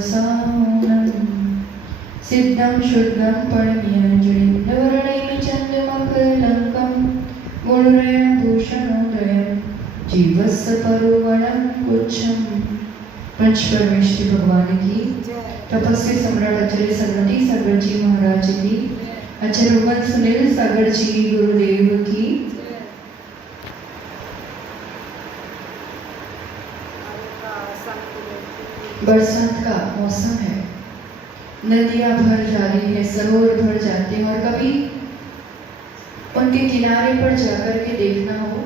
सानम सिद्धं शुद्धं परमीयञ्जलिन्दवर्णैः चन्द्रमकरलङ्कं गुणरेण भूषणोदयं जीवस्य परुवणं पुच्छम्। पंच परमेश्वरी भगवान की, तपस्वी सम्राट आचार्य सरस्वती सागर जी महाराज की, आचार्य भगवान सुनील सागर जी गुरुदेव की। बरसात का मौसम है, नदियां भर जा रही है, सरोवर भर जाते हैं, और कभी उनके किनारे पर जाकर के देखना हो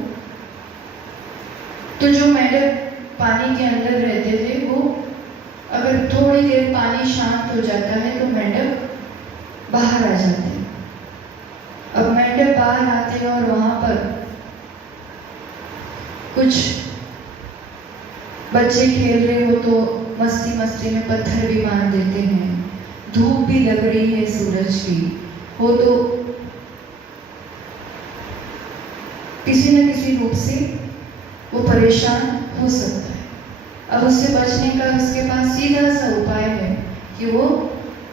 तो जो मेंढक पानी के अंदर रहते थे वो अगर थोड़ी देर पानी शांत हो जाता है तो मेंढक बाहर आ जाते हैं। अब मेंढक बाहर आते हैं और वहां पर कुछ बच्चे खेल रहे हो तो मस्ती मस्ती में पत्थर भी मार देते हैं, धूप भी लग रही है, सूरज की हो तो किसी न किसी रूप से वो परेशान हो सकता है। अब उससे बचने का उसके पास सीधा सा उपाय है कि वो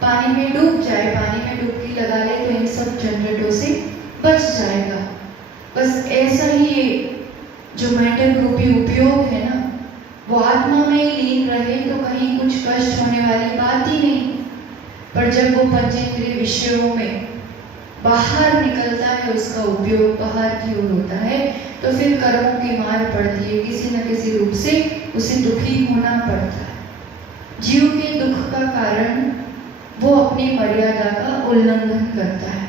पानी में डूब जाए, पानी में डुबकी लगा ले तो इन सब झंझटों से बच जाएगा। बस ऐसा ही जो मेंढक रूपी उपयोग है ना, वो आत्मा में ही लीन रहे तो कहीं कुछ कष्ट होने वाली बात ही नहीं। पर जब वो पंचेंद्रिय विषयों में बाहर निकलता है, उसका उपयोग बाहर की ओर होता है, तो फिर कर्मों की मार पड़ती है, किसी न किसी रूप से उसे दुखी होना पड़ता है। जीव के दुख का कारण वो अपनी मर्यादा का उल्लंघन करता है,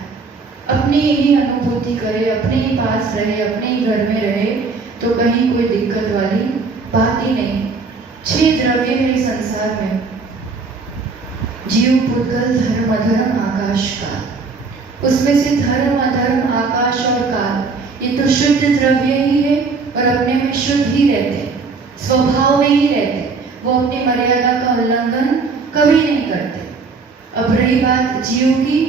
अपनी ही अनुभूति करे, अपने ही पास रहे, अपने ही घर में रहे तो कहीं कोई दिक्कत वाली बात ही नहीं। 6 द्रव्य है इस संसार में, जीव, पुद्गल, धर्म, अधर्म, आकाश, काल। उसमें से धर्म, अधर्म, आकाश और काल ये तो शुद्ध द्रव्य ही है और अपने में शुद्ध ही रहते हैं, स्वभाव में ही रहते हैं, वो अपनी मर्यादा का उल्लंघन कभी नहीं करते। अब रही बात जीव की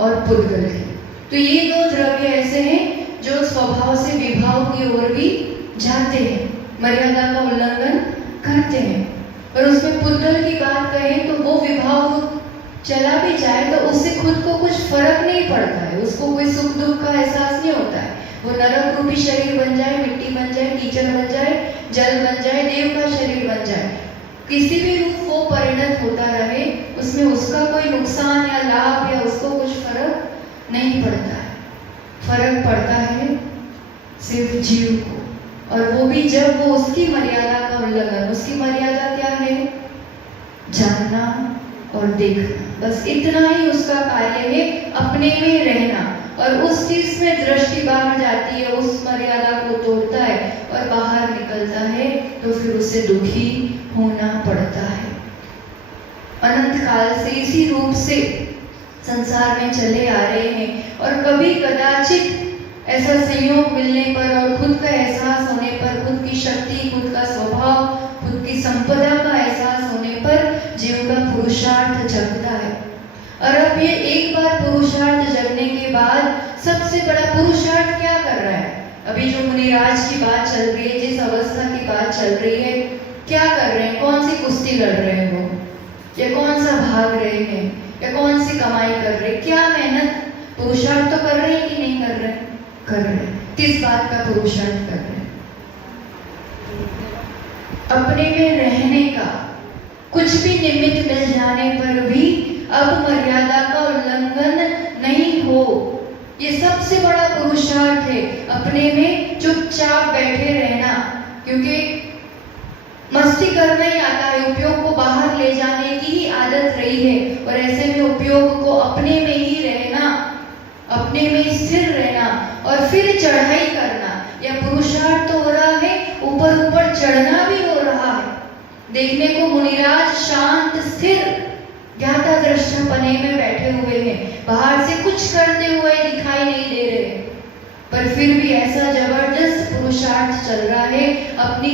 और पुद्गल की, तो ये 2 द्रव्य ऐसे हैं जो स्वभाव से विभाव की ओर भी जाते हैं, मर्यादा का उल्लंघन करते हैं। और उसमें पुद्गल की बात कहें तो वो विभाव चला भी जाए तो उससे खुद को कुछ फर्क नहीं पड़ता है, उसको कोई सुख दुख का एहसास नहीं होता है। वो नरक रूपी शरीर बन जाए, मिट्टी बन जाए, कीचड़ बन जाए, जल बन जाए, देव का शरीर बन जाए, किसी भी रूप वो परिणत होता रहे, उसमें उसका कोई नुकसान या लाभ या उसको कुछ फर्क नहीं पड़ता है। फर्क पड़ता है सिर्फ जीव को, और वो भी जब वो उसकी मर्यादा का उल्लंघन, उसकी मर्यादा क्या है? जानना और देखना, बस इतना ही उसका कार्य है, अपने में रहना। और उस चीज में दृष्टि बाहर जाती है, उस मर्यादा को तोड़ता है और बाहर निकलता है तो फिर उसे दुखी होना पड़ता है। अनंत काल से इसी रूप से संसार में चले आ रहे हैं, और कभी कदाचित ऐसा संयोग मिलने पर और खुद का एहसास होने पर, खुद की शक्ति, खुद का स्वभाव, खुद की संपदा का एहसास होने पर जीव का पुरुषार्थ जगता है। और अब ये एक बार पुरुषार्थ जगने के बाद सबसे बड़ा पुरुषार्थ क्या कर रहा है? अभी जो मुनिराज की बात चल रही है, जिस अवस्था की बात चल रही है, क्या कर रहे हैं? कौन सी कुश्ती लड़ रहे हैं वो, या कौन सा भाग रहे हैं, या कौन सी कमाई कर रहे हैं? क्या मेहनत, पुरुषार्थ तो कर रहे हैं कि नहीं कर रहे हैं? कर रहे हैं। किस बात का पुरुषार्थ कर रहे हैं? अपने में रहने का। कुछ भी निमित्त मिल जाने पर भी अब मर्यादा का उल्लंघन नहीं हो, ये सबसे बड़ा पुरुषार्थ है। अपने में चुपचाप बैठे रहना, क्योंकि मस्ती करना ही आता है, उपयोग को बाहर ले जाने की ही आदत रही है, और ऐसे में उपयोग को अपने में ही रहना, अपने में स्थिर रहना और फिर चढ़ाई करना। यह पुरुषार्थ तो हो रहा है, ऊपर ऊपर चढ़ना भी हो रहा है। देखने को मुनिराज शांत स्थिर ज्ञाता दृष्टा पने में बैठे हुए हैं, बाहर से कुछ करते हुए दिखाई नहीं दे रहे, पर फिर भी ऐसा जबरदस्त पुरुषार्थ चल रहा है। अपनी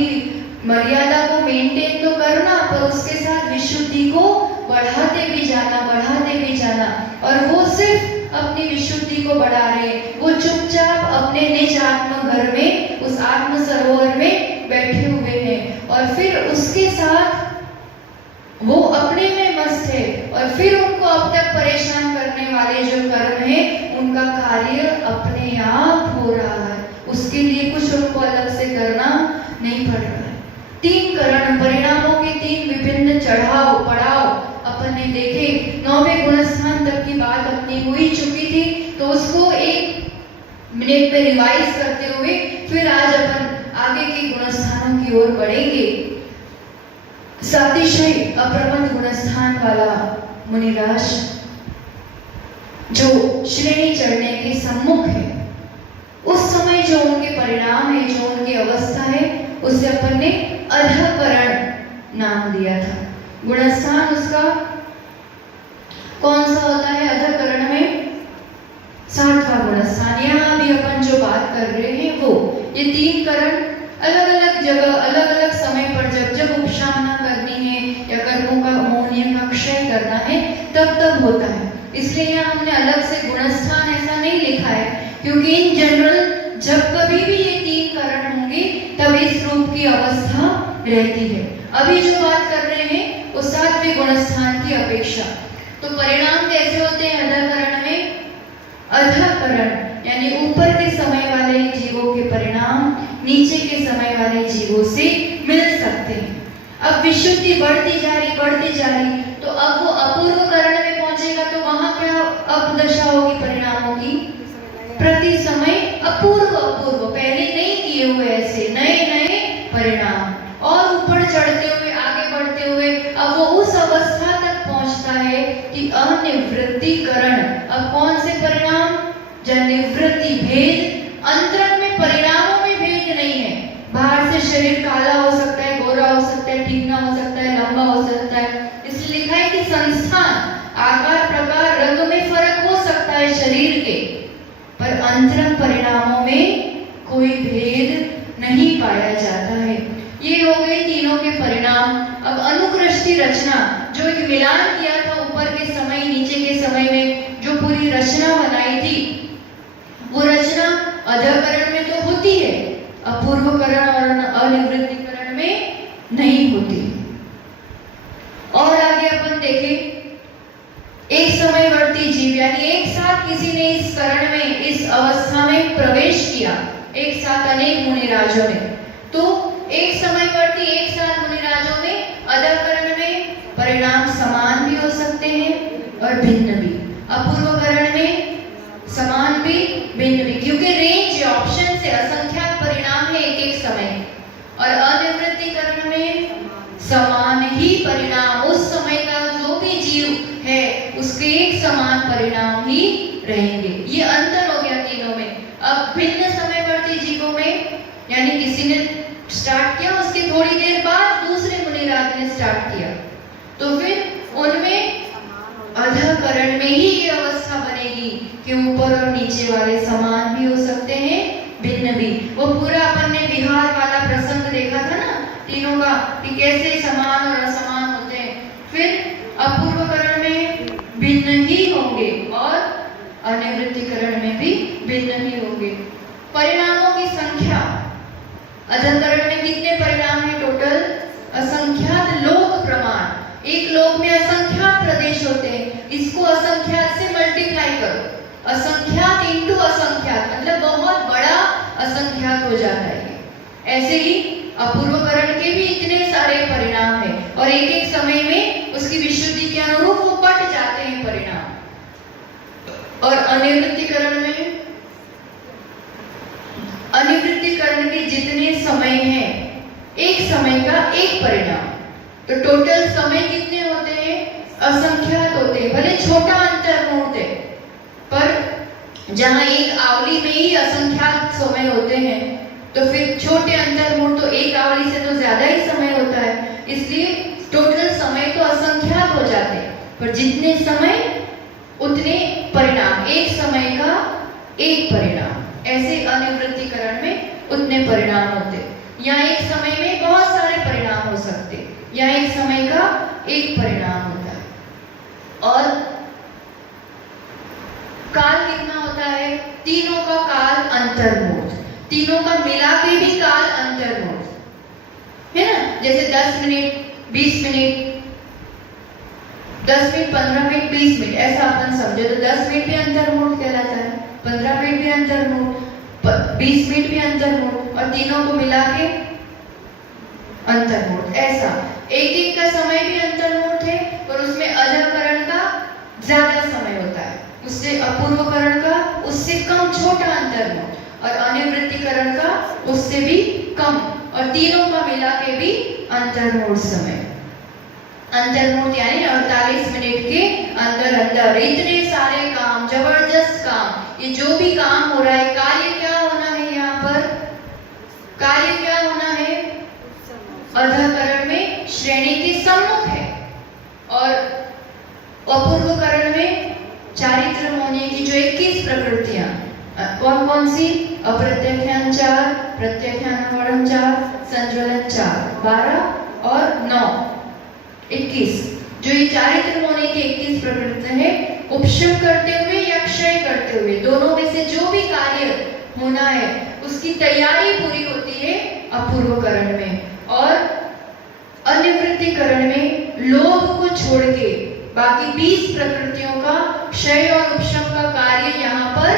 मर्यादा को मेंटेन तो करना, पर उसके साथ विशुद्धि को बढ़ाते भी जाना, बढ़ाते भी जाना। और वो सिर्फ अपनी विशुद्धि को बढ़ा रहे, वो चुपचाप अपने निज आत्म घर में, उस आत्म सरोवर में बैठे हुए हैं। और फिर उसके साथ वो अपने में मस्त है और फिर उनको अब तक परेशान करने वाले जो कर्म है उनका कार्य अपने आप हो रहा है, उसके लिए कुछ उनको अलग से करना नहीं पड़ रहा है। 3 करण, परिणामों के 3 विभिन्न चढ़ाव पड़ाव अपन ने देखे। 9वें गुणस्थान तक की बात अपनी हो ही चुकी थी, तो उसको 1 मिनट में रिवाइज करते हुए फिर आज अपन आगे के गुणस्थानों की ओर बढ़ेंगे। सातिशय अप्रमद गुणस्थान वाला मुनिराज जो श्रेणी चढ़ने के सम्मुख है, उस समय जो उनके परिणाम है, जो उनकी अवस्था है, उसे अपन ने अधःकरण नाम दिया था। गुणस्थान उसका कौन सा होता है? अधःकरण में 60वां गुणस्थान। यहाँ अभी अपन जो बात कर रहे हैं वो ये 3 करण अलग अलग जगह अलग अलग समय पर जब जब उपशामना करनी है या कर्मों का मोहनीय का क्षय करना है तब तब होता है। इसलिए यहाँ हमने अलग से गुणस्थान ऐसा नहीं लिखा है, क्योंकि इन जनरल जब कभी भी ये 3 करण होंगे तब इस रूप की अवस्था रहती है। अभी जो बात कर रहे हैं वो 7वें गुणस्थान की अपेक्षा। तो परिणाम कैसे होते हैं अधःकरण में? अधःकरण यानी ऊपर के समय वाले जीवों के परिणाम नीचे के समय वाले जीवों से मिल सकते हैं। अब विशुद्धि बढ़ती जा रही, तो अब वो अपूर्व करण में पहुंचेगा तो वहां क्या अब दशा होगी परिणामों की? प्रति समय अपूर्व पहले नहीं किए हुए ऐसे नए परिणाम, और ऊपर चढ़ते हुए आगे बढ़ते हुए अब वो उस अवस्था तक पहुंचता है कि अनिवृत्तिकरण। अब कौन से परिणाम? जब निवृत्ति भेद, अंतरंग में परिणामों में भेद नहीं है। बाहर से शरीर काला हो सकता है, गोरा हो सकता है, ठीकना हो सकता है, लंबा हो सकता है। इसलिए लिखा है कि संस्थान, आकार, प्रकार, रंग में फर्क हो सकता है शरीर के, पर अंतरंग परिणामों में कोई भेद नहीं पाया जाता है। ये हो गए तीनों के परिणाम। अब अनुकृष्टि रचना, जो एक मिलान किया था ऊपर के समय नीचे के समय में, जो पूरी रचना बनाई थी, वो रचना अधःकरण में तो होती है, अपूर्वकरण और अनिवृत्तिकरण में नहीं होती। और आगे अपन देखें, एक समयवर्ती जीव यानी एक साथ किसी ने इस करण में, इस अवस्था में प्रवेश किया, एक साथ अनेक मुनिराजों ने, तो एक समयवर्ती एक साथ मुनिराजों में अधःकरण में परिणाम समान भी हो सकते हैं और भिन्न भी। अपूर्वकरण में समान भी भिन्न भी, क्योंकि रेंज ऑप्शन से असंख्यात परिणाम है एक समय, और अनिवृत्तिकरण में समान ही परिणाम, उस समय का जो भी जीव है उसके एक समान परिणाम ही रहेंगे। ये अंतर हो गया तीनों में। अब भिन्न समयवर्ती जीवों में, यानी किसी ने स्टार्ट किया, उसके थोड़ी देर बाद दूसरे मुनिराज ने स्टार्ट किया, तो फिर उनमें अधःकरण में ही ये अवस्था बनेगी कि ऊपर और नीचे वाले समान भी हो सकते हैं, भिन्न भी। वो पूरा अपन ने विहार वाला प्रसंग देखा था ना तीनों का, कि कैसे समान और असमान होते हैं। फिर अपूर्वकरण में भिन्न ही होंगे और अनिवृत्तिकरण में भी भिन्न ही होंगे। परिणामों की संख्या, अधःकरण में कितने परिणाम है टोटल? असंख्यात लोक प्रमाण। एक लोक में असंख्यात प्रदेश होते हैं, इसको असंख्यात से मल्टीप्लाई करो, असंख्यात इंटू असंख्यात, मतलब बहुत बड़ा असंख्यात हो जाता है। ऐसे ही अपूर्वकरण के भी इतने सारे परिणाम है, और एक एक समय में उसकी विशुद्धि के अनुरूप वो बढ़ जाते हैं परिणाम। और अनिवृत्तिकरण में, अनिवृत्तिकरण के जितने समय हैं, एक समय का एक परिणाम, तो टोटल समय कितने होते हैं? असंख्यात होते हैं। भले छोटा अंतर मूर्त है, पर जहां एक आवली में ही असंख्यात समय होते हैं, तो फिर छोटे अंतर मूर्त तो एक आवली से तो ज्यादा ही समय होता है, इसलिए टोटल समय तो असंख्यात हो जाते हैं। पर जितने समय उतने परिणाम, एक समय का एक परिणाम। ऐसे अनिवृत्तिकरण में उतने परिणाम होते। यहाँ एक समय में बहुत सारे परिणाम हो सकते, या एक समय का एक परिणाम होता है। और काल कितना होता है? तीनों का काल अंतर्मूर्त, तीनों का मिला के भी काल अंतर्मूर्त है ना। जैसे 10 minute, 20 minute, 10 minute, 15 minute, 20 minute ऐसा अपन समझे तो 10 मिनट भी अंतर्मुहूर्त कहलाता है, 15 मिनट भी अंतर्मुहूर्त, 20 मिनट भी अंतर्मुहूर्त और तीनों को मिला के अंतर्मुहूर्त। ऐसा एक एक का समय भी अंतर्मुहूर्त है, पर उसमें अजाकरण का ज्यादा समय होता है, उससे अपूर्वकरण का उससे कम छोटा अंतर्मुहूर्त और अनिवृत्तिकरण का उससे भी कम, और तीनों का मिला के भी अंतर्मुहूर्त समय। अंतर्मुहूर्त यानी 48 मिनट के अंदर अंदर इतने सारे काम, जबरदस्त काम, ये जो भी काम हो रहा है, कार्य क्या होना है यहाँ पर, कार्य क्या होना है, अधःकरण में श्रेणी के सम्मुख है और अपूर्वकरण में चारित्र मौनी की जो 21 प्रकृतियां, कौन कौन सी, अप्रत्यख्यान 4, प्रत्यख्यान 4, संज्वलन 4, 12 और 9, 21, जो ये चारित्र मौनी की 21 प्रकृति है, उपशम करते हुए या क्षय करते हुए, दोनों में से जो भी कार्य होना है उसकी तैयारी पूरी होती है अपूर्वकरण में, और अनिवृत्तिकरण में लोभ को छोड़ के बाकी 20 प्रकृतियों का क्षय और उपशम का कार्य यहाँ पर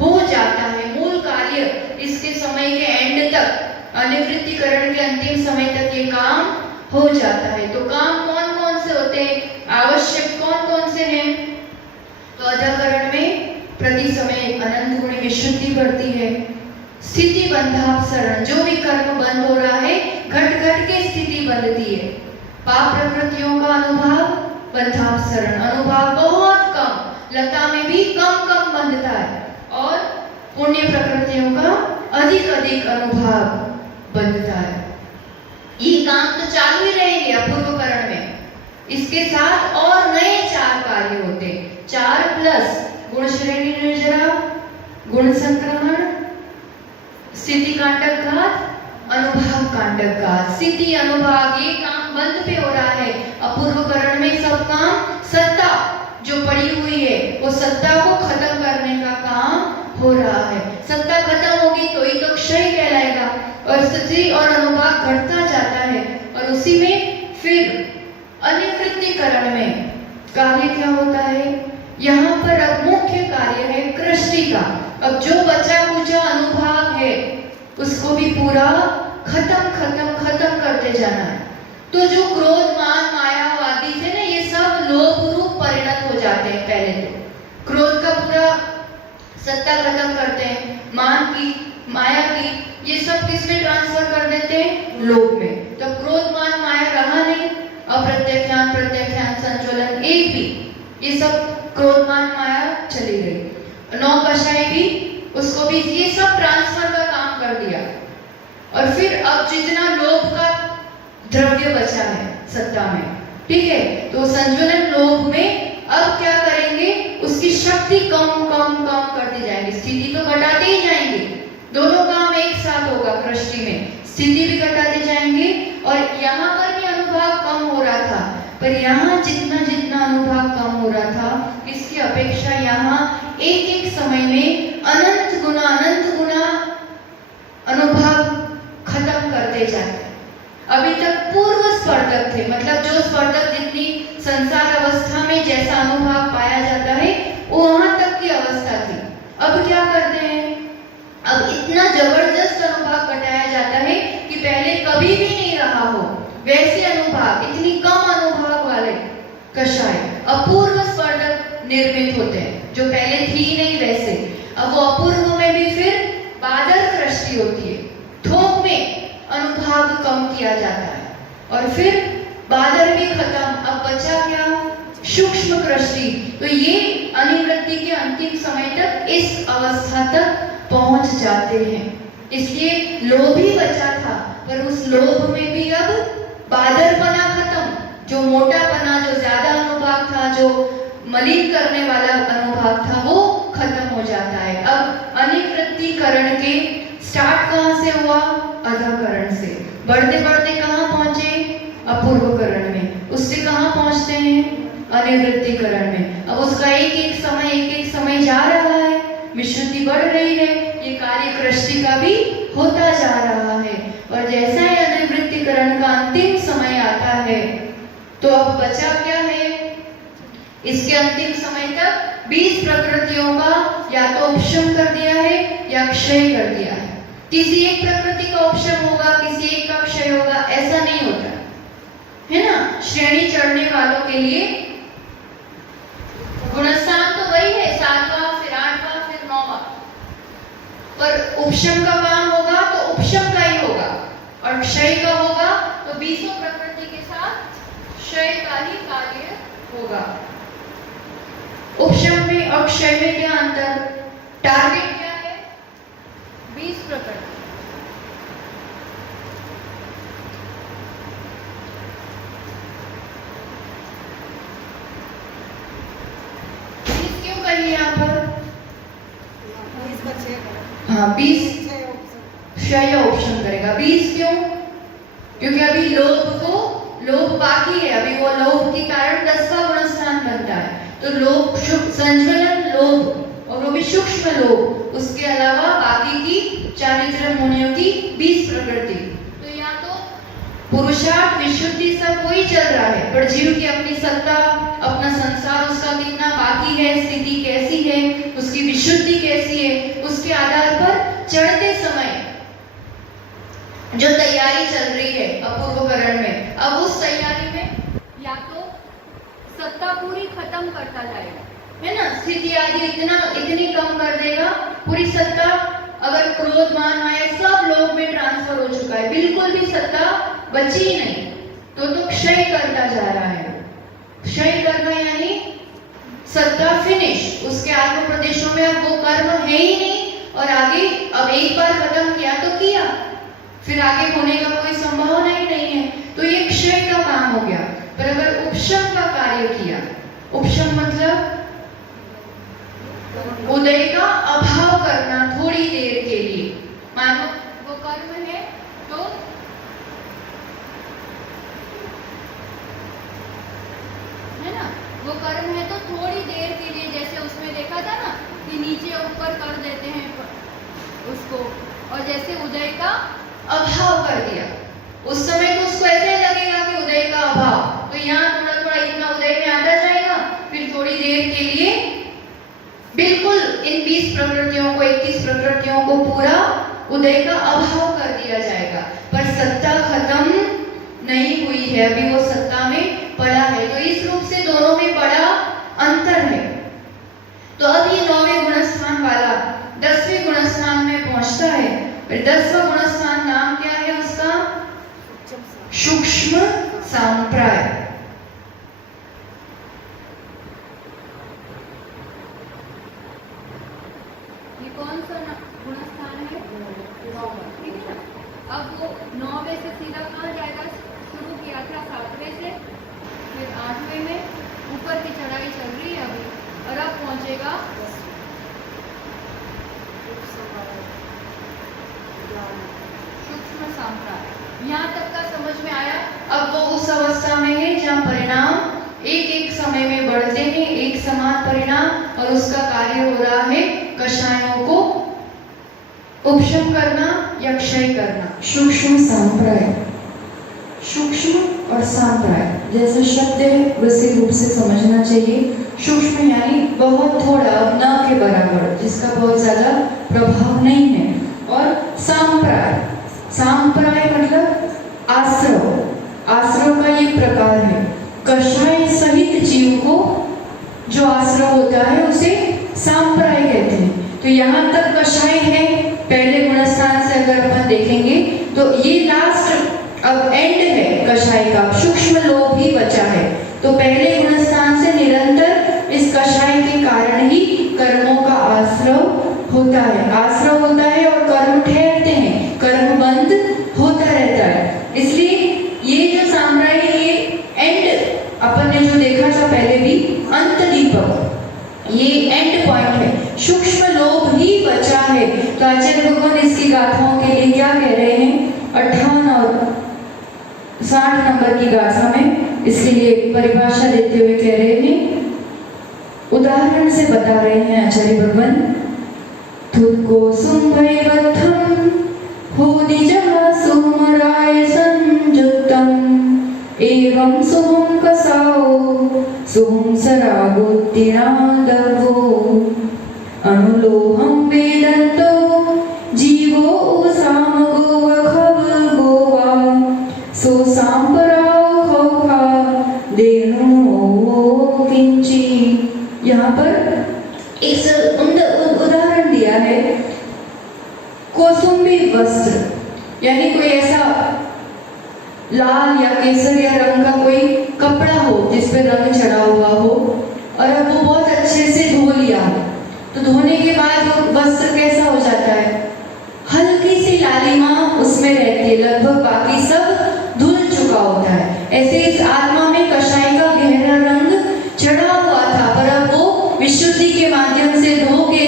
हो जाता है। मूल कार्य इसके समय के एंड तक, अनिवृत्तिकरण के अंतिम समय तक ये काम हो जाता है। तो काम कौन कौन से होते हैं, आवश्यक कौन कौन से हैं, तो अधःकरण में प्रति समय अनंत गुणी विशुद्धि बढ़ती है, स्थिति बंधापसरण, जो भी कर्म बंद हो रहा है घट घट के स्थिति बनती है, पाप प्रकृतियों का अनुभाव, बंधापसरण, अनुभाव बहुत कम, लता में भी कम कम बंधता है, और पुण्य प्रकृतियों का अधिक अधिक अनुभाव बंधता है। ये काम तो चालू ही रहेंगे अपूर्वकरण में, इसके साथ और नए 4 कार्य होते हैं, 4 प्लस गुण श्रेणी निर्जरा, गुण संक्रमण, स्थिति कांटक घात, अनुभाव कांटक घात। स्थिति अनुभाव ये काम बंद पे हो रहा है, अपूर्वकरण में सब काम, सत्ता जो पड़ी हुई है वो सत्ता को खत्म करने का काम हो रहा है। सत्ता खत्म होगी तो ही तो क्षय कहलाएगा, और स्थिति और अनुभाव घटता जाता है, और उसी में फिर अनिवृत्तिकरण में कार्य क्या होता है, यहाँ पर अब मुख्य कार्य है कृष्टि का। अब जो बचा कुचा अनुभाव है उसको भी पूरा खत्म खत्म खत्म करते जाना है। तो जो क्रोध मान माया आदि थे ना, ये सब लोभ रूप परिणत हो जाते हैं। पहले तो क्रोध का पूरा सत्ता खत्म करते हैं, मान की, माया की, ये सब किस में ट्रांसफर कर देते हैं, लोभ में। तो क्रोध मान माया रहा नहीं, अप्रत्यख्यान प्रत्यख्यान संज्वलन एक भी, ये सब क्रोध मान माया चली गई। 9 कषाय भी, उसको भी ये सब ट्रांसफर का काम कर दिया। और फिर अब जितना लोभ का द्रव्य बचा है सत्ता में, ठीक है, तो संज्वलन लोभ में अब क्या करेंगे, उसकी शक्ति कम कम कम करते जाएंगे, स्थिति तो घटाते ही जाएंगे, दोनों काम एक साथ होगा। कृष्टि में स्थिति भी घटाते जाएंगे, और यहाँ पर भी अनुभाव कम हो रहा था, पर यहाँ जितना जितना अनुभाव कम हो रहा था, इसकी अपेक्षा यहाँ एक एक समय में अनंत गुना अनुभव खत्म करते जाते। अभी तक पूर्व स्पर्धक थे, मतलब जो स्पर्धक जितनी संसार अवस्था में जैसा अनुभव पाया जाता है वो वहां तक की अवस्था थी। अब क्या करते हैं, अब इतना जबरदस्त अनुभव घटाया जाता है कि पहले कभी भी नहीं रहा हो वैसे अनुभव, इतनी कम अनुभव वाले कषाय अपूर्व स्पर्धक निर्मित होते हैं, जो पहले थी नहीं वैसे। अब वो अपूर्व में भी फिर बादल कृष्टि होती है, थोक में अनुभाव कम किया जाता है, और फिर बादल भी खत्म, अब बचा क्या, सूक्ष्म कृष्टि। तो ये अनिवृत्ति के अंतिम समय तक इस अवस्था तक पहुंच जाते हैं। इसलिए लोभ ही बचा था, पर उस लोभ में भी अब बादलपना खत्म, जो मोटापना, जो ज्यादा अनुभाव था, जो मलिन करने वाला अनुभाव था, वो खत्म हो जाता है। अब अनिवृत्तिकरण के स्टार्ट कहाँ से हुआ, अधःकरण से, बढ़ते बढ़ते कहाँ पहुंचे, अपूर्वकरण में, उससे कहाँ पहुंचते हैं, अनिवृत्तिकरण में। अब उसका एक एक समय जा रहा है, विशुद्धि बढ़ रही है, ये कार्य कृष्टि का भी होता जा रहा है। और जैसा ही अनिवृत्तिकरण का अंतिम समय आता है, तो अब बचा क्या है, इसके अंतिम समय तक 20 प्रकृतियों का या तो उपशम कर दिया है या क्षय कर दिया है। किसी एक प्रकृति का उपशम होगा, किसी एक का क्षय होगा, ऐसा नहीं होता है ना। श्रेणी चढ़ने वालों के लिए गुणस्थान तो वही है, 7वां, फिर 8वां, फिर 9वां, पर उपशम का काम होगा तो उपशम का ही होगा, और क्षय का होगा तो 20 प्रकृति के साथ क्षय का ही कार्य होगा। उपशम में और क्षय में क्या अंतर? टारगेट क्या है? 20 प्रकृति। क्यों कही यहाँ पर? हाँ, 20 क्षय या उपशम करेगा। 20 क्यों? क्योंकि अभी लोभ बाकी है, अभी वो लोभ के कारण 10वां गुणस्थान बनता है। तो लोभ, संज्वलन लोभ, और वो भी सूक्ष्म लोभ, उसके अलावा बाकी की चारित्र मुनियों की 20 प्रकृति। तो यहाँ तो पुरुषार्थ विशुद्धि सब वही चल रहा है, पर जीव की अपनी सत्ता, अपना संसार उसका कितना बाकी है, स्थिति कैसी है, उसकी विशुद्धि कैसी है, उसके आधार पर चढ़ते समय जो तैयारी चल रही है अपूर्वकरण में, अब उस तैयारी में या तो सत्ता पूरी खत्म करता जाएगा, है ना। स्थिति आदि इतनी कम कर देगा, पूरी सत्ता, अगर क्रोध मान आए सब लोग में ट्रांसफर हो चुका है, बिल्कुल भी सत्ता बची ही नहीं, तो क्षय करता जा रहा है। क्षय करना यानी सत्ता फिनिश, उसके आत्म प्रदेशों में अब वो कर्म है ही नहीं, और आगे अब एक बार खत्म किया तो किया, फिर आगे होने का कोई संभावना ही नहीं है, तो ये क्षय का काम हो गया। पर अगर उपशम का कार्य किया, उपशम मतलब उदय का अभाव करना थोड़ी देर के लिए, मानो वो कर्म है तो है ना, वो कर्म है तो थोड़ी देर के लिए, जैसे उसमें देखा था ना कि नीचे ऊपर कर देते हैं उसको, और जैसे उदय का अभाव कर दिया, उस समय तो उसको ऐसे लगेगा कि उदय का अभाव, तो यहाँ थोड़ा थोड़ा इतना उदय में आता जाएगा, फिर थोड़ी देर के लिए बिल्कुल इन 20 प्रकृतियों को, 21 प्रकृतियों को पूरा उदय का अभाव कर दिया जाएगा, पर सत्ता खत्म नहीं हुई है, अभी वो सत्ता में पड़ा है। तो इस रूप से दोनों में बड़ा अंतर है। तो अब ये 9वें गुणस्थान वाला 10वें गुणस्थान में पहुंचता है। 10वां गुणस्थान नाम क्या है उसका? सूक्ष्म सांप्राय। ये कौन सा गुणस्थान है? 9वां, ठीक है ना। अब वो 9वें से सीधा कहाँ जाएगा? शुरू किया था 7वें से, फिर 8वें में ऊपर की चढ़ाई चल रही है अभी, और अब पहुंचेगा सूक्ष्म सांप्राय। यहाँ तक का समझ में आया। अब वो उस अवस्था में है जहाँ परिणाम एक एक समय में बढ़ते हैं, एक समान परिणाम, और उसका कार्य हो रहा है कषायों को उपशम करना या क्षय करना। सूक्ष्म सांप्राय, सूक्ष्म और सांप्राय जैसा शब्द है वैसे रूप से समझना चाहिए। सूक्ष्म यानी बहुत थोड़ा, न के बराबर, जिसका बहुत ज्यादा प्रभाव नहीं है, और सांप्राय, सांप्राय मतलब आश्रव, आश्रव का ये प्रकार है। कषाय सहित जीव को जो आश्रव होता है उसे सांप्राय कहते हैं। तो यहाँ तक कषाय है पहले गुणस्थान से, अगर अपन देखेंगे तो ये लास्ट अब एंड है कषाय का, सूक्ष्म लोभ ही बचा है। तो पहले गुणस्थान से निरंतर इस कषाय के कारण ही कर्मों का आश्रव होता है, आश्रव होता है, और कर्म ठहरते हैं, कर्म बंद होता रहता है। इसलिए ये जो सांप्राय, ये एंड अपन ने जो देखा था पहले भी, अंत दीपक, ये एंड पॉइंट है, सूक्ष्म लोभ ही बचा है। तो आचार्य भगवान इसकी गाथाओं के लिए क्या कह रहे हैं? 58 और 60 नंबर की गाथा में इसके लिए परिभाषा देते हुए कह रहे हैं, उदाहरण से बता रहे हैं आचार्य भगवान, तुदको सुंभैवत्थम होदिजः सुमराय संयुक्तम एवं सुहम कसाओ सुहंसरागोत्तीर्णादवो अनुलोहं वेदन्तो जीवो सामगो खवगो वा सो सांपराव खौखा देनु किंची। यहाँ पर एक उदाहरण दिया है, कौसुंबी वस्त्र, यानी कोई ऐसा लाल या केसरिया रंग का कोई कपड़ा हो जिस पर रंग चढ़ा हुआ हो और अब वो बहुत अच्छे से धो लिया हो, तो धोने के बाद वो वस्त्र कैसा हो जाता है, हल्की सी लालिमा उसमें रहती है, लगभग बाकी सब धुल चुका होता है। ऐसे इस आत्मा में कषाय का गहरा रंग चढ़ा हुआ था, पर अब वो विशुद्धि के माध्यम से धोके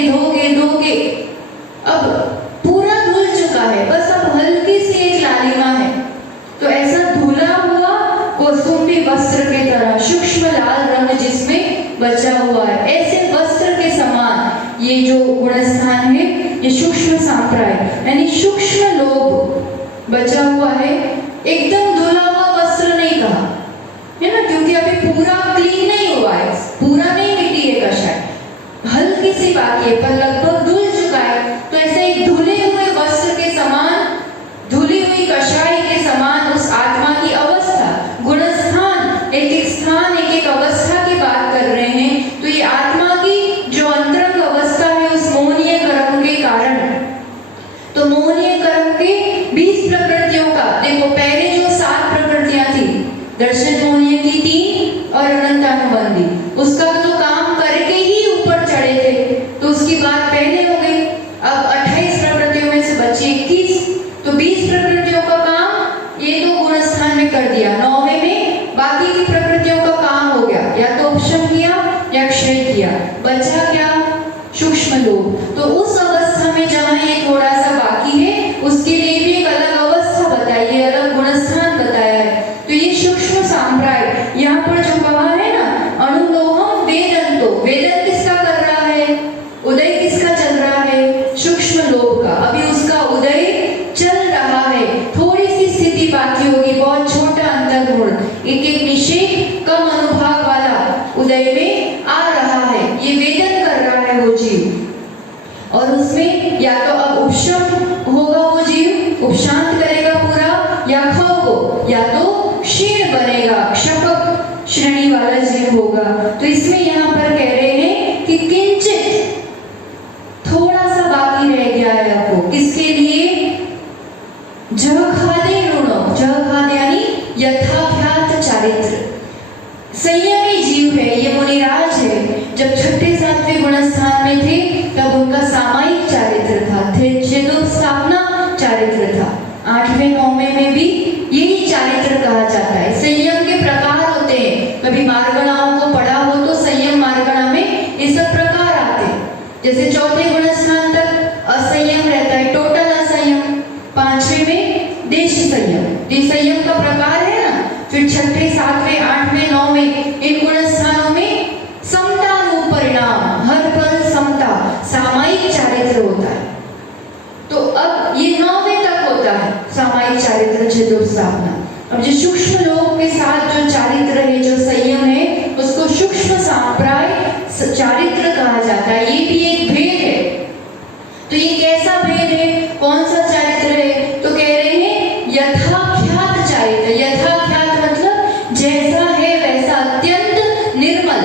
अब पूरा धुल चुका है, बस अब हल्की सी एक लालिमा है। तो ऐसा धुला हुआ कौसुंबी वस्त्र के तरह सूक्ष्म लाल रंग जिसमें बचा हुआ है, ऐसे वस्त्र के समान ये जो गुणस्थान है, ये सूक्ष्म सांप्राय यानी सूक्ष्म लोभ बचा हुआ है। एकदम धुला हुआ वस्त्र नहीं कहा है ना, क्योंकि अभी पूरा क्लीन नहीं हुआ है, पूरा नहीं मिटी है कषाय, हल्की सी बाकी है, पर लगभग धुल चुका है। तो ऐसे एक धुले हुए वस्त्र के समान, धुली हुई कषाय के समान उस आत्मा की अवस्था, गुणस्थान, एक एक स्थान, एक एक अवस्था की बात कर रहे हैं। तो ये आत्मा की जो अंतरंग अवस्था है उस मोहनीय कर्म के कारण, तो मोहनीय कर्म के 20 प्रकृतियों का देखो, पहले जो 7 प्रकृतियां थी, दर्शन मोहनीय की 3 और अनंतानुबंधी, उसका तो काम करके ही ऊपर चढ़े थे, तो उसकी बात पहले हो गई। अब 28 प्रकृतियों में से बची 21, तो 20 प्रकृतियों का काम ये तो गुणस्थान में कर दिया, 9वें में बाकी की प्रकृतियों का काम हो गया, या तो उपशम किया या क्षय किया, बचा क्या, सूक्ष्म लोभ। तो उस अवस्था में जहाँ ये थोड़ा सा बाकी है, उसके लिए भी एक अलग अवस्था बताई है, अलग गुणस्थान बताया है। तो ये सूक्ष्म सांप्राय यहाँ पर जो कहा है ना, अनुलोहम वेदन्तो, वेदन किसका कर रहा है, उदय किसका चल रहा है, सूक्ष्म लोभ का, अभी उसका उदय चल रहा है, थोड़ी सी स्थिति बाकी होगी, बहुत छोटा अंतर्गुण, एक एक निषेध कम अनुभाग वाला उदय में आ रहा है, ये वेदन कर रहा है वो जीव। और उसमें या तो अब उपशम होगा वो जीव, उपशांत करेगा पूरा, या खो, या तो क्षीण बनेगा, क्षपक श्रेणी वाला जीव होगा। तो इसमें यहाँ पर कह रहे हैं कि किंचित थोड़ा सा बाकी रह गया है आपको, किसके लिए, जह खादे ऋणो, जह खादे यानी यथाख्यात चारित्र, संयमी जीव है ये, मुनिराज है। जब 6ठे-7वें गुणस्थान में थे तब उनका सामायिक चारित्र था, स्थापना चारित्र था, 8वें-9वें में भी यही चारित्र कहा जाता है। संयम के प्रकार होते हैं, कभी मार्गणाओं को पढ़ा हो तो संयम मार्गणा में ये सब प्रकार आते हैं। जैसे 4थे गुणस्थान तक असंयम रहता है, टोटल असंयम, 5वें में देश संयम, ये संयम का प्रकार है ना। फिर 6ठे, 7वें, 8वें, 9वें इन गुणस्थानों में समतानुपरिणाम, हर पल समता, सामायिक चारित्र होता है। तो अब ये 9वें तक होता है सामायिक चारित्र, क्षेत्रोत्स्थापना। अब जो सूक्ष्म लोक के साथ जो चारित्र है, जो संयम है, उसको सूक्ष्म सांप्राय चारित्र कहा जाता है। ये भी एक भेद है। तो ये कैसा भेद है, कौन सा चारित्र है, तो कह रहे हैं यथाख्यात चारित्र। यथाख्यात मतलब जैसा है वैसा, अत्यंत निर्मल,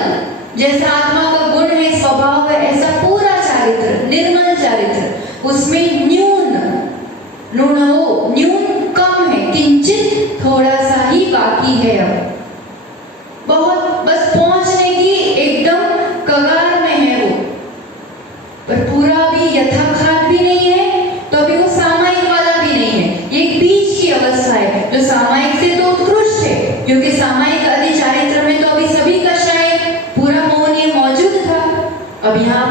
जैसा आत्मा का गुण है, स्वभाव है, ऐसा पूरा चारित्र, निर्मल चारित्र। उसमें न्यून, न्यून कम है, किंचित थोड़ा सा ही बाकी है, अब बहुत बस पहुंचने की एकदम कगार में है वो, पर पूरा भी यथाख्यात भी नहीं है, तो अभी वो सामायिक वाला भी नहीं है। ये एक बीच की अवस्था है जो सामायिक से तो उत्कृष्ट है, क्योंकि सामायिक आदि चारित्र में तो अभी सभी का शायद पूरा मोहनीय मौजूद था, अब यहाँ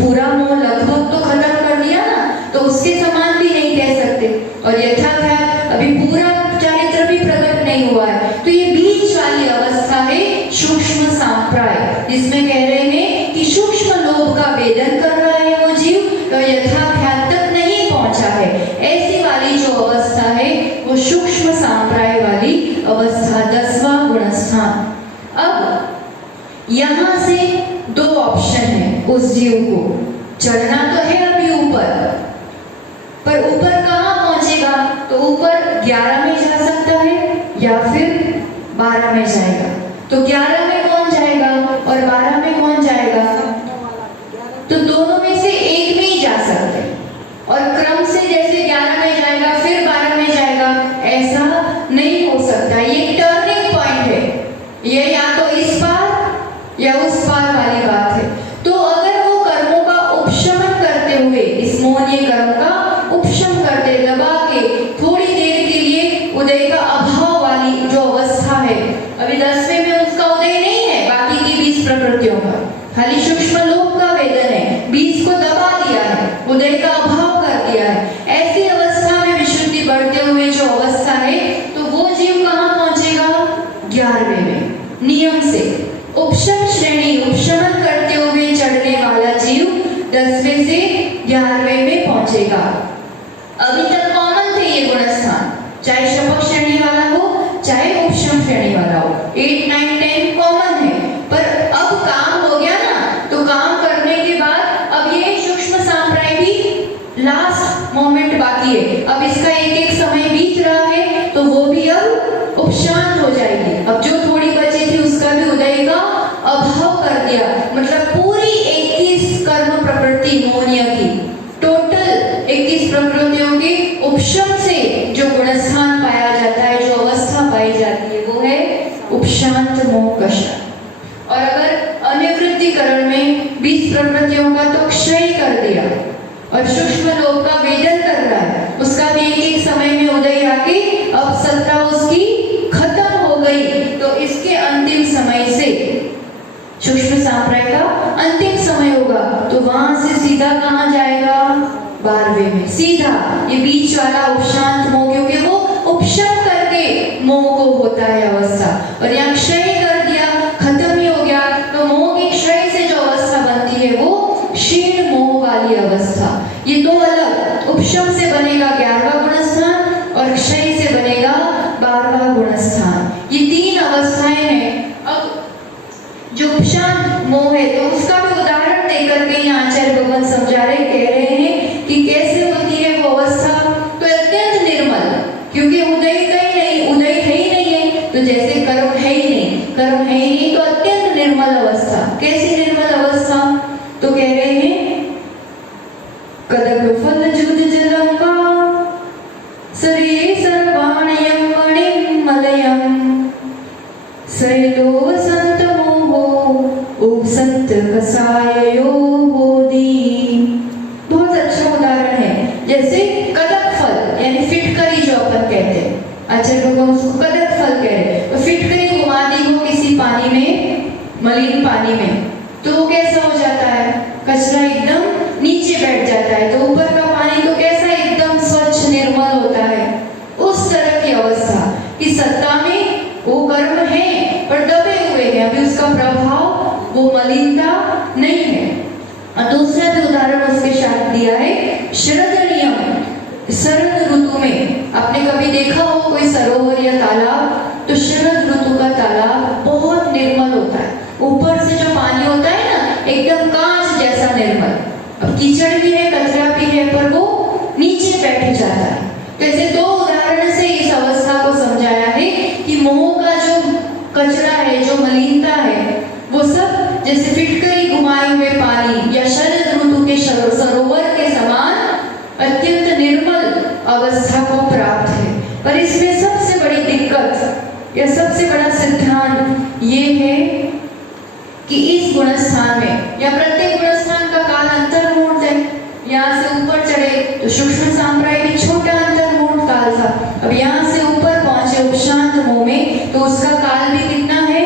पूरा मोह लगभग तो खत्म कर दिया ना, तो उसके समान भी नहीं कह सकते। और यथाख्यात अभी पूरा चारित्र भी प्रकट नहीं हुआ है, तो ये बीच वाली अवस्था है सूक्ष्म सांप्राय, जिसमें कह रहे हैं कि सूक्ष्म लोभ का वेदन कर रहा है वो जीव, तो यथाख्यात तक नहीं पहुंचा है। ऐसी वाली जो अवस्था है वो सूक्ष्म सांप्राय वाली अवस्था, 10वां गुणस्थान। अब यहाँ से दो ऑप्शन है उस जीव को, चढ़ना तो है अभी ऊपर, पर ऊपर कहाँ पहुंचेगा? तो ऊपर 11 में जा सकता है या फिर 12 में जाएगा। तो 11 में कौन जाएगा और 12 में कौन जाएगा? तो दोनों में से एक में ही जा सकते हैं। और क्रम से जैसे 11 में जाएगा फिर 12 में जाएगा, ऐसा नहीं हो सकता। ये टर्निंग पॉइंट है, ये या तो इस पार या उस पार वाली बात है। तो अगर वो कर्मों का उपशमन करते हुए, इस मोहनीय कर्म का उपशम करते, दबा के थोड़ी देर के लिए उदय का अभाव वाली जो अवस्था है, अभी 10वें में उसका उदय नहीं है, बाकी की 20 प्रकृतियों का खाली सूक्ष्म लोक का वेदन है, 20 को दबा दिया है, उदय का अभाव कर दिया है। ऐसी अवस्था में विशुद्धि बढ़ते हुए जो अवस्था है, तो वो जीव कहाँ पहुंचेगा? 11वें में। नियम से उपशम श्रेणी उपशमन करते हुए चढ़ने वाला जीव 10वें से 11वें में पहुंचेगा। अभी तक कॉमन थे ये गुणस्थान, चाहे शपथ श्रेणी वाला हो चाहे उपशम श्रेणी वाला हो, 8, 9, 10 कॉमन है। पर अब काम हो गया ना, तो काम करने के बाद अब ये सूक्ष्म सांप्राय भी लास्ट मोमेंट बाकी है। अब इसका एक एक समय बीत रहा है, तो वो भी अब उपशांत हो जाएगी। अब जो थोड़ी बची थी उसका भी उदय का अभाव कर दिया, मतलब पूरी 21 कर्म प्रकृति मोहनीय की, टोटल 21 प्रकृतियों के उपशम से जो गुणस्थान पाया जाता है, जो अवस्था पाई जाती है, वो है उपशांत मोह कषाय। और अगर अनिवृत्तिकरण में 20 प्रकृतियों का तो क्षय कर दिया और सूक्ष्म लोक का वेदन कर रहा है, उसका भी एक एक समय में उदय आके अब सत्ता उसकी खत्म हो गई, तो इसके अंतिम समय से सूक्ष्म सांप्राय का अंतिम समय होगा, तो वहां से सीधा कहाँ जाएगा? 12वें में सीधा। ये बीच वाला उपशांत मोह, क्योंकि वो उपशम करके मोह को होता है अवस्था, और यहाँ क्षय कर दिया, खत्म ही हो गया, तो मोह के क्षय से जो अवस्था बनती है वो क्षीण मोह वाली अवस्था। ये दो अलग, उपशम से बनेगा 11वां गुणस्थान और क्षय से बनेगा 12वां गुणस्थान। ये 3 अवस्थाएं हैं। अब जो उपशांत मोह है, तो उसका भी उदाहरण देकर के यहाँ आचार्य भगवान समझा रहे, कह रहे हैं कि कैसे होती है वो अवस्था। तो अत्यंत निर्मल, क्योंकि उदय कहीं नहीं, उदय है ही नहीं है, तो जैसे कर्म है ही नहीं, कर्म है ही नहीं, तो अत्यंत निर्मल अवस्था। कैसी निर्मल अवस्था? तो कह रहे हैं कदक फल जुद जलंका सरे सर्वाणयं मणिं मलयं सैलो संत मोहो उपसंत कसायो बोधि। बहुत अच्छा उदाहरण है। जैसे कदक फल यानी फिटकरी जो अपन कहते हैं, आचार्य लोग उसको कदक फल कह रहे हैं, तो फिटकरी घुमा दी हो किसी पानी में, मलिन पानी में, तो वो कैसा हो जाता है? कचरा एकदम नीचे बैठ जाता है, तो ऊपर का पानी तो कैसा एकदम स्वच्छ निर्मल होता है। उस तरह की अवस्था कि सत्ता में वो कर्म है पर दबे हुए हैं, अभी उसका प्रभाव, वो मलिनता नहीं है। और दूसरा भी उदाहरण उसके साथ दिया है शरद नियम। शरद ऋतु में आपने कभी देखा हो कोई सरोवर या तालाब, तो शरद ऋतु का तालाब बहुत निर्मल होता है, ऊपर से जो पानी होता है ना एकदम कांच जैसा निर्मल। अब कीचड़ भी है, कचरा भी है, पर वो नीचे बैठ जाता है। तो ऐसे 2 उदाहरण से इस अवस्था को समझाया है कि मोह का जो कचरा है, जो मलिनता है, वो सब जैसे फिटकरी घुमाए हुए पानी या शरद ऋतु के सरोवर के समान अत्यंत निर्मल अवस्था को प्राप्त है। पर इसमें सबसे बड़ी दिक्कत या सबसे बड़ा सिद्धांत ये है कि इस गुणस्थान में या प्रत्येक गुणस्थान का काल अंतर्मूर्त है। यहाँ से ऊपर चढ़े तो सूक्ष्म सांप्राय भी छोटा अंतर्मूर्त काल था, अब यहाँ से ऊपर पहुंचे उपशांत मोह में, तो उसका काल भी कितना है?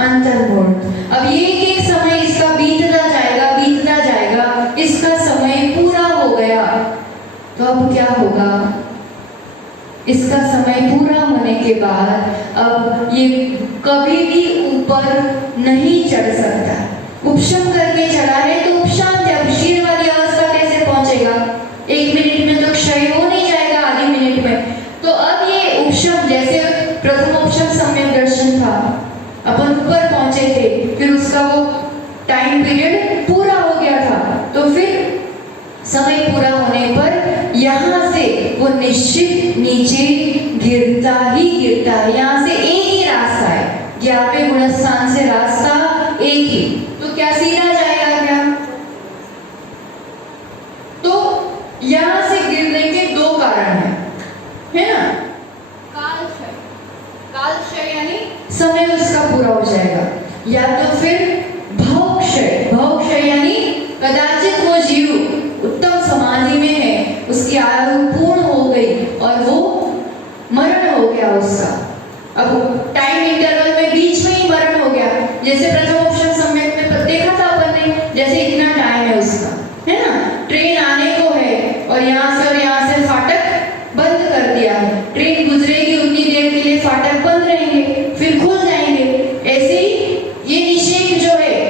अंतर्मूर्त। अब ये एक समय इसका बीतता जाएगा, इसका समय पूरा हो गया, तो अब क्या होगा? इसका समय पूरा होने के बाद अब ये कभी भी ऊपर नहीं चढ़ सकता। उपशम करके चढ़ा है तो उपशांत है, अब क्षीण वाली अवस्था कैसे पहुंचेगा? 1 मिनट में तो क्षय हो नहीं जाएगा, आधे मिनट में। तो अब ये उपशम, जैसे प्रथम उपशम सम्यक दर्शन था, अपन ऊपर पहुंचे थे, फिर उसका टाइम पीरियड पूरा हो गया था, तो फिर समय पूरा होने पर यहाँ से वो निश्चित नीचे गिरता ही गिरता है। यहाँ से एक ही रास्ता है, 11वें गुणस्थान से रास्ता एक ही, तो क्या सीधा जाएगा क्या? तो यहाँ से गिरने के दो कारण है ना? कालक्षय, कालक्षय यानी समय उसका पूरा हो जाएगा, या तो फिर भवक्षय, भवक्षय यानी कदाचित वो जीव उत्तम समाधि में है, उसकी आयु पूर्ण हो गई और वो मरण हो गया उसका। अब टाइम इंटरवल में बीच में ही मरण हो गया, जैसे प्रथम ऑप्शन सम्यक में देखा था अपन ने, जैसे इतना टाइम है उसका, है ना? ट्रेन आने को है और यहाँ से फाटक बंद कर दिया है, ट्रेन गुजरेगी उतनी देर के लिए फाटक बंद रहेंगे, फिर खुल जाएंगे। ऐसे ही ये निषेध जो है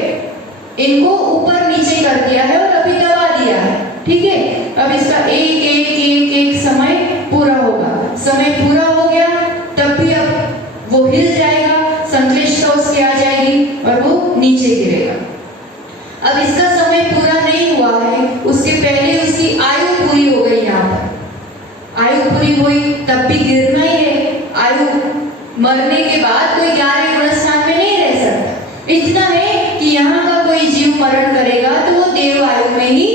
इनको ऊपर नीचे कर दिया है और अभी दबा दिया है, ठीक है? अब इसका एक एक एक एक समय पूरा होगा, समय पूरा हो गया तब भी अब वो हिल जाएगा, संक्लिष्टता उसकी आ जाएगी और वो नीचे गिरेगा। अब इसका समय पूरा नहीं हुआ है, उसके पहले उसकी आयु पूरी हो गई, यहाँ पर आयु पूरी हुई तब भी गिरना ही है। आयु मरने के बाद कोई 11वें गुणस्थान में नहीं रह सकता। इतना है कि यहाँ का कोई जीव मरण करेगा तो वो देव आयु में ही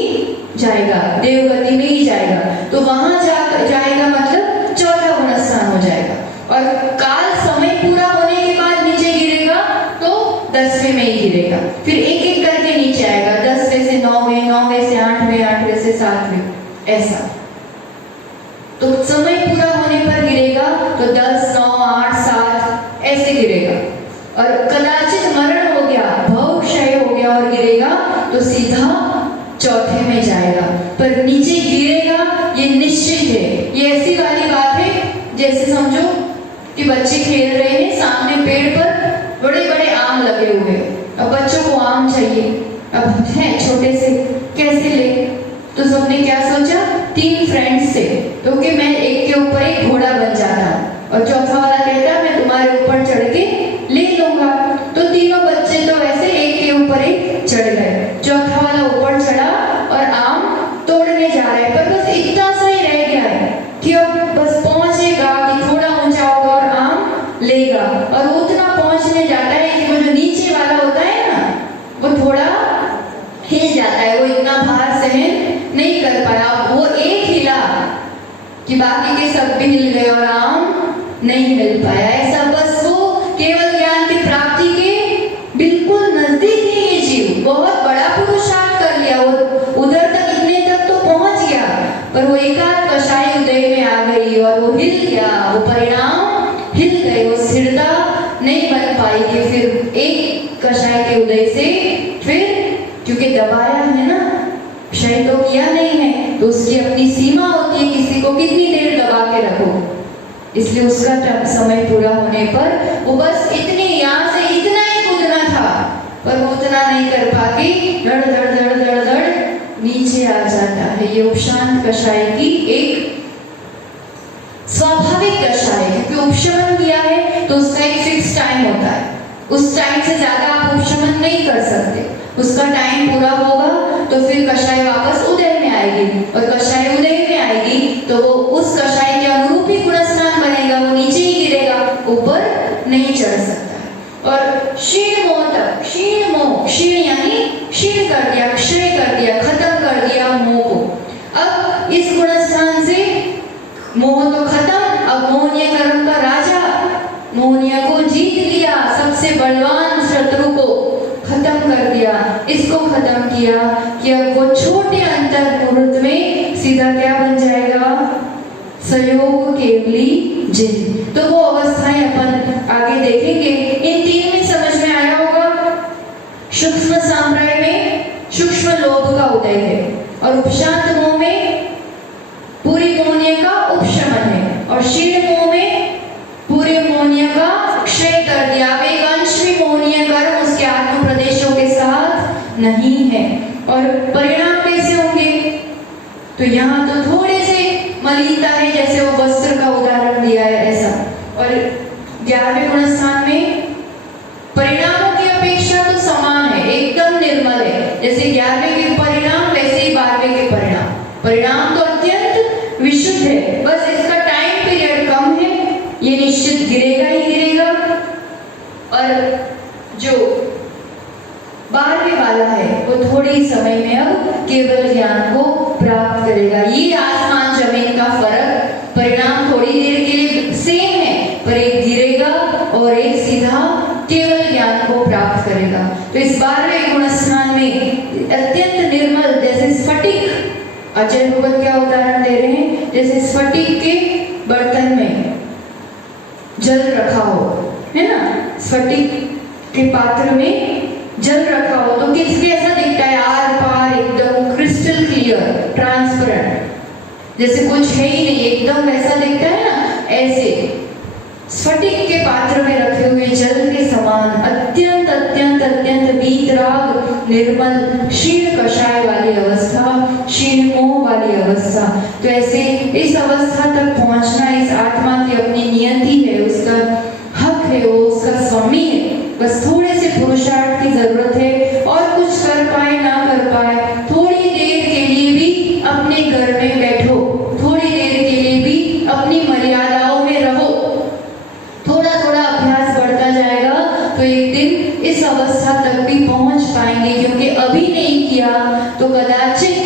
जाएगा, देव गति में ही जाएगा, तो वहां जाएगा मतलब 4वां गुणस्थान हो जाएगा। और काल समय पूरा होने के बाद नीचे गिरेगा तो 10वें में ही गिरेगा, फिर एक एक करके नीचे आएगा, 10वें से 9वें, 9वें से 8वें, 8वें से 7वें, ऐसा। तो समय पूरा होने पर गिरेगा तो 10, 9, 8, 7 ऐसे गिरेगा। और कदाचित मरण हो गया, भव क्षय हो गया और गिरेगा तो सीधा 4थे में जाएगा, पर नीचे गिरेगा ये निश्चित है। ये ऐसी वाली बात है जैसे समझो कि बच्चे खेल रहे हैं, सामने पेड़ पर बड़े बड़े आम लगे हुए, अब बच्चों को आम चाहिए, अब है छोटे से कैसे ले, तो सबने क्या सोचा, 3 फ्रेंड्स थे, तो कि मैं एक के ऊपर एक घोड़ा बन जाता और चौथा वाला कहता मैं तुम्हारे ऊपर चढ़ के ले लूंगा। तो तीनों बच्चे तो वैसे एक के ऊपर एक चढ़ गए, चौथा वाला ऊपर चढ़ा और आम तोड़ने जा रहा है, पर बस इतना सा ही रह गया है कि अब बस पहुंचेगा कि थोड़ा ऊंचा होगा और आम लेगा, और उतना पहुंचने जाता है कि वो जो नीचे वाला होता है ना वो थोड़ा हिल जाता है, वो इतना भार सहन नहीं कर पाया, वो एक हिला कि बाकी के सब भी हिल गए और आम नहीं मिल पाया। ऐसा बस वो केवल ज्ञान की प्राप्ति के बिल्कुल नजदीक ही ये जीव बहुत बड़ा पुरुषार्थ कर लिया, वो उधर तक इतने तक तो पहुंच गया, पर वो एकाध कषाय उदय में आ गई और वो हिल गया, वो परिणाम हिल गए, वो स्थिरता नहीं बन पाई कि फिर एक कषाय के उदय से फिर क्योंकि दबाया है ना, क्षय तो किया नहीं है, तो उसकी अपनी सीमा होती है, किसी को कितनी देर दबा के रखो, इसलिए उसका समय पूरा होने पर वो बस इतने यहाँ से इतना ही कूदना था, पर वो उतना नहीं कर पाती, धड़ धड़ धड़ धड़ धड़ नीचे आ जाता है। ये उपशांत कषाय की एक स्वाभाविक दशा है, क्योंकि उपशमन किया है तो उसका एक फिक्स टाइम होता है, उस टाइम से ज्यादा आप उपशमन नहीं कर सकते, उसका टाइम पूरा होगा तो फिर कषाय वापस उदय में आएगी, और कषाय उदय में आएगी तो वो उस कषाय के अनुरूप ही गुणस्थान बनेगा, वो नीचे ही गिरेगा, ऊपर नहीं चढ़ सकता है। और क्षीण मोह तक, क्षीण मोह, क्षीण यानी क्षीण कर दिया, क्षय कर दिया, खत्म कर दिया मोह को। अब इस गुणस्थान से मोह तो खत्म, अब मोहनीय कर्म का राजा मोहनीय को जीत लिया, सबसे बलवान शत्रु को खत्म कर दिया, इसको खत्म किया कि अब वो छोटे अंतर मुहूर्त में सीधा क्या बन जाएगा, संयोग केवली जिन। तो वो अवस्थाएं अपन आगे देखेंगे। इन 3 में समझ में आया होगा, सूक्ष्म सांप्रदाय में सूक्ष्म लोभ का उदय है, और उपशांत मोह में पूरी मोहनीय का उपशमन है, और क्षीण मोह में पूरे मोहनीय का क्षय कर दिया। अब एक अंश भी मोहनीय कर्म उसके आत्म प्रदेशों के साथ नहीं है, और परिणाम कैसे होंगे, तो यहाँ तो थोड़े से मलिनता है, जैसे वो वस्त्र का उदाहरण दिया है ऐसा, और 11वें गुणस्थान में परिणामों की अपेक्षा तो समान है, एकदम 12वें वाला है वो थोड़े ही समय में अब केवल ज्ञान को प्राप्त करेगा। ये आसमान जमीन का फर्क, परिणाम थोड़ी देर के लिए सेम है, पर एक गिरेगा और एक सीधा केवल ज्ञान को प्राप्त करेगा। तो इस 12वें गुणस्थान में अत्यंत निर्मल, जैसे स्फटिक, आचार्य भगवत क्या उदाहरण दे रहे हैं, जैसे स्फटिक के बर्तन में जल रखा हो, है ना, स्फटिक के पात्र में जल रखा हो तो किस कैसा दिखता है, आर पार एकदम क्रिस्टल क्लियर, ट्रांसपेरेंट, जैसे कुछ है ही नहीं, एकदम वैसा दिखता है ना। ऐसे स्फटिक के पात्र में रखे हुए जल के समान अत्यंत अत्यंत अत्यंत वीतराग निर्मल क्षीण कषाय वाली अवस्था, क्षीण मोह वाली अवस्था। तो ऐसे इस अवस्था तक पहुंचना इस आत्मा की अपनी नियति है, उसका हक है, वो उसका स्वामी है। बस थोड़े से पुरुषार्थ की जरूरत है, और कुछ कर पाए ना कर पाए, थोड़ी देर के लिए भी अपने घर में बैठो, थोड़ी देर के लिए भी अपनी मर्यादाओं में रहो, थोड़ा थोड़ा अभ्यास बढ़ता जाएगा तो एक दिन इस अवस्था तक भी पहुंच पाएंगे। क्योंकि अभी नहीं किया तो कदाचित,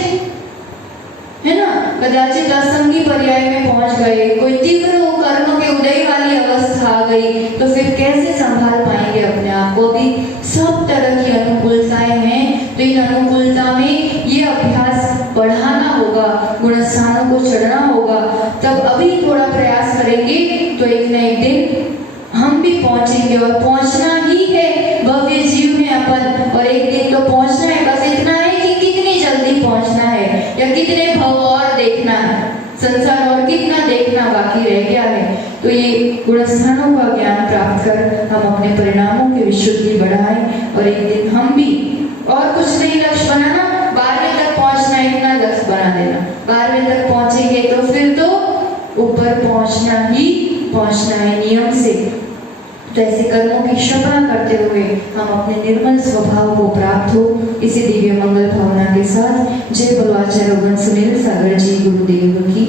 है ना, कदाचित असंगी पर्याय में पहुंच गए, कोई तीव्र कर्मों के उदय वाली अवस्था आ गई, तो फिर कैसे संभाल पाएंगे अपने आप को। भी सब तरह की अनुकूलताएं हैं, तो इन अनुकूलता में ये अभ्यास बढ़ाना होगा, गुणस्थानों को चढ़ना होगा। तब अभी थोड़ा प्रयास करेंगे तो एक न एक दिन हम भी पहुंचेंगे, और पहुंचना ही है, भव्य जीव में अपन, और एक दिन तो पहुंचना है। बस इतना है कि कितनी जल्दी पहुंचना है, या कितने भव और देखना है, संसार और कितना देखना बाकी रह गया है। तो ये गुणस्थानों का ज्ञान प्राप्त कर हम अपने परिणामों की विशुद्धि बढ़ाएं, और एक दिन हम भी, और कुछ नहीं लक्ष्य बनाना, 12वें तक पहुंचना, इतना लक्ष्य बना देना, 12वें तक पहुंचेंगे तो फिर तो ऊपर पहुंचना ही पहुंचना है नियम से। तो ऐसे कर्मों की क्षमा करते हुए हम अपने निर्मल स्वभाव को प्राप्त हो, इसी दिव्य मंगल भावना के साथ जय बोलो आचार्य भगवान सुनील सागर जी गुरुदेव की।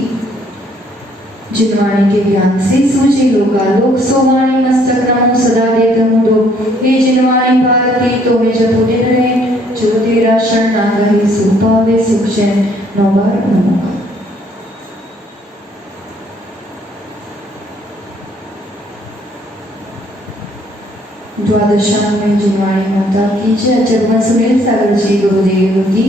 जिनवाणी के ज्ञान से सूझे लोकालोक, सोवाणी मस्तक नमो सदा देतम दो। हे जिनवाणी भारती तो में जब दिन रहे, जो तेरा शरणागति सुख पावे सुख चैन। 9 बार नमो। द्वादशांग में जिनवाणी माता की जय। आचार्य भगवान सुनील सागर जी गुरुदेव की।